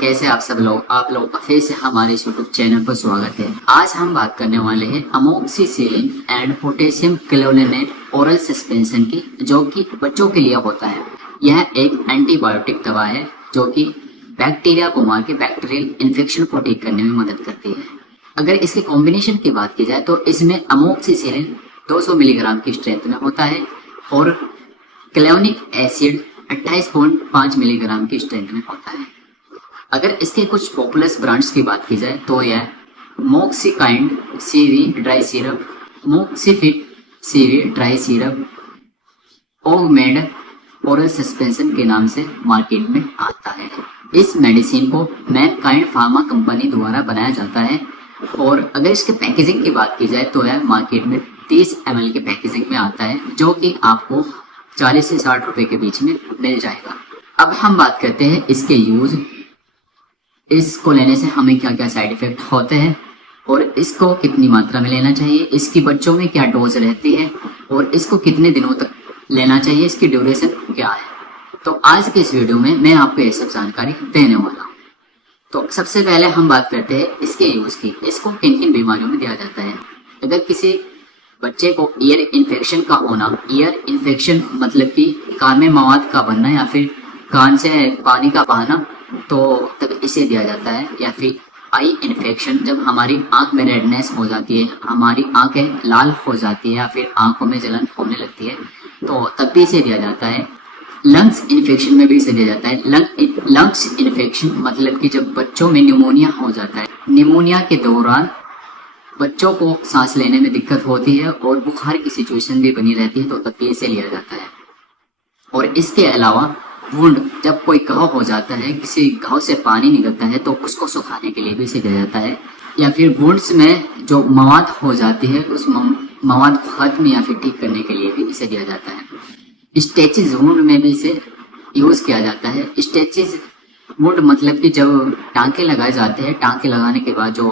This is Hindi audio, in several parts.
कैसे आप सब लोग का फिर से हमारे यूट्यूब चैनल पर स्वागत है। आज हम बात करने वाले हैं amoxicillin and potassium clavulanate oral suspension की, जो कि बच्चों के लिए होता है। यह एक एंटीबायोटिक दवा है जो कि बैक्टीरिया को मार के बैक्टीरियल इन्फेक्शन को ठीक करने में मदद करती है। अगर इसके कॉम्बिनेशन की बात की जाए तो इसमें अमोक्सिसिलिन 200 मिलीग्राम की स्ट्रेंथ में होता है और क्लेवनिक एसिड 28.5 मिलीग्राम की स्ट्रेंथ में होता है। अगर इसके कुछ पॉपुलर ब्रांड्स की बात की जाए तो यह Moxikind CV dry syrup, Moxifit CV dry syrup, Augmed oral suspension के नाम से मार्केट में आता है। इस मेडिसिन को मैपकाइंड फार्मा कंपनी द्वारा बनाया जाता है और अगर इसके पैकेजिंग की बात की जाए तो यह मार्केट में 30 ml के पैकेजिंग में आता है, जो कि आपको 40 से 60 रुपए के बीच में मिल जाएगा। अब हम बात करते हैं इसके यूज, इसको लेने से हमें क्या क्या साइड इफेक्ट होते हैं और इसको कितनी मात्रा में लेना चाहिए, इसकी बच्चों में क्या डोज रहती है और इसको कितने दिनों तक लेना चाहिए, इसकी ड्यूरेशन क्या है। तो आज के इस वीडियो में मैं आपको ये सब जानकारी देने वाला हूँ। तो सबसे पहले हम बात करते हैं इसके यूज की। इसको किन किन बीमारियों में दिया जाता है। अगर किसी बच्चे को ईयर इन्फेक्शन का होना, ईयर इन्फेक्शन मतलब कि कान में मवाद का बनना या फिर कान से पानी का बहाना, तो तब इसे दिया जाता है। या फिर आई इन्फेक्शन, जब हमारी आंख में रेडनेस हो जाती है, हमारी आंखें लाल हो जाती है या फिर आंखों में जलन होने लगती है, तो तब भी इसे दिया जाता है। लंग्स इन्फेक्शन में भी इसे दिया जाता है। लंग्स इन्फेक्शन मतलब कि जब बच्चों में निमोनिया हो जाता है, निमोनिया के दौरान बच्चों को सांस लेने में दिक्कत होती है और बुखार की सिचुएशन भी बनी रहती है, तो तब भी इसे लिया जाता है। और इसके अलावा वुंड, जब कोई घाव हो जाता है, किसी घाव से पानी निकलता है, तो उसको सुखाने के लिए भी इसे दिया जाता है। या फिर वुंड्स में जो मवाद हो जाती है, उस मवाद को खत्म या फिर ठीक करने के लिए भी इसे दिया जाता है। स्टेचेस वुंड में भी इसे यूज किया जाता है। स्टेचेस वुंड मतलब कि जब टांके लगाए जाते हैं, टांके लगाने के बाद जो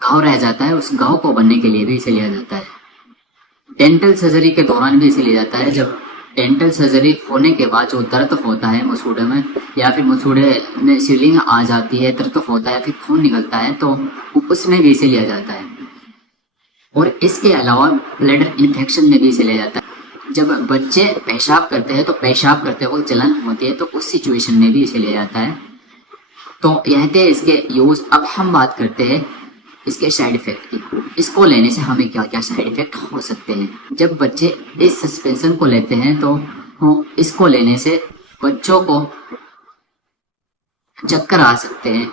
घाव रह जाता है, उस घाव को बनने के लिए भी इसे लिया जाता है। डेंटल सर्जरी के दौरान भी इसे लिया जाता है। जब डेंटल सर्जरी होने के बाद जो दर्द होता है मसूड़े में, या फिर मसूड़े में सीलिंग आ जाती है, दर्द होता है, फिर खून निकलता है, तो उसमें भी इसे लिया जाता है। और इसके अलावा ब्लैडर इन्फेक्शन में भी इसे लिया जाता है। जब बच्चे पेशाब करते हैं तो पेशाब करते वक्त जलन होती है, तो उस सिचुएशन में भी इसे लिया जाता है। तो यह थे इसके यूज। अब हम बात करते हैं इसके साइड इफेक्ट की। इसको लेने से हमें क्या क्या साइड इफेक्ट हो सकते हैं। जब बच्चे इस सस्पेंशन को लेते हैं तो इसको लेने से बच्चों को चक्कर आ सकते हैं,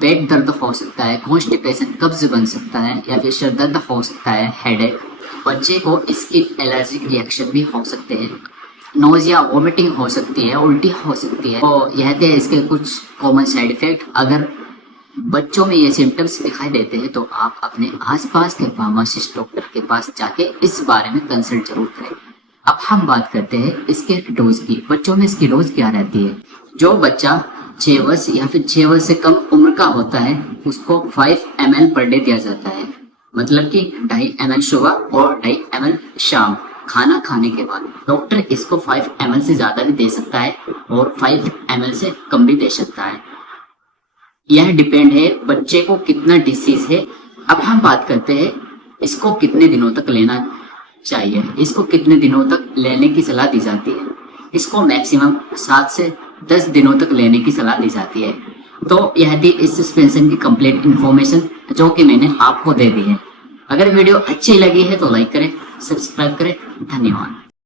पेट दर्द हो सकता है, कॉन्स्टिपेशन कब्ज बन सकता है, या फिर सर दर्द हो सकता है, हेडेक। बच्चे को स्किन एलर्जिक रिएक्शन भी हो सकते हैं, नोजिया वोमिटिंग हो सकती है, उल्टी हो सकती है। तो यह थे इसके कुछ कॉमन साइड इफेक्ट। अगर बच्चों में ये सिम्टम्स दिखाई देते हैं तो आप अपने आसपास के फार्मासिस्ट डॉक्टर के पास जाके इस बारे में कंसल्ट जरूर करें। अब हम बात करते हैं इसके डोज की। बच्चों में इसकी डोज क्या रहती है। जो बच्चा 6 वर्ष या फिर 6 वर्ष से कम उम्र का होता है, उसको 5 ml पर डे दिया जाता है। मतलब कि 2.5 ml सुबह और 2.5 ml शाम खाना खाने के बाद। डॉक्टर इसको 5 ml से ज्यादा भी दे सकता है और 5 ml से कम भी दे सकता है। यह डिपेंड है बच्चे को कितना डिसीज है। अब हम बात करते हैं इसको कितने दिनों तक लेना चाहिए। इसको कितने दिनों तक लेने की सलाह दी जाती है। इसको मैक्सिमम 7 से 10 दिनों तक लेने की सलाह दी जाती है। तो यह थी इस सस्पेंशन की कंप्लीट इन्फॉर्मेशन जो कि मैंने आपको दे दी है। अगर वीडियो अच्छी लगी है तो लाइक करें, सब्सक्राइब करें। धन्यवाद।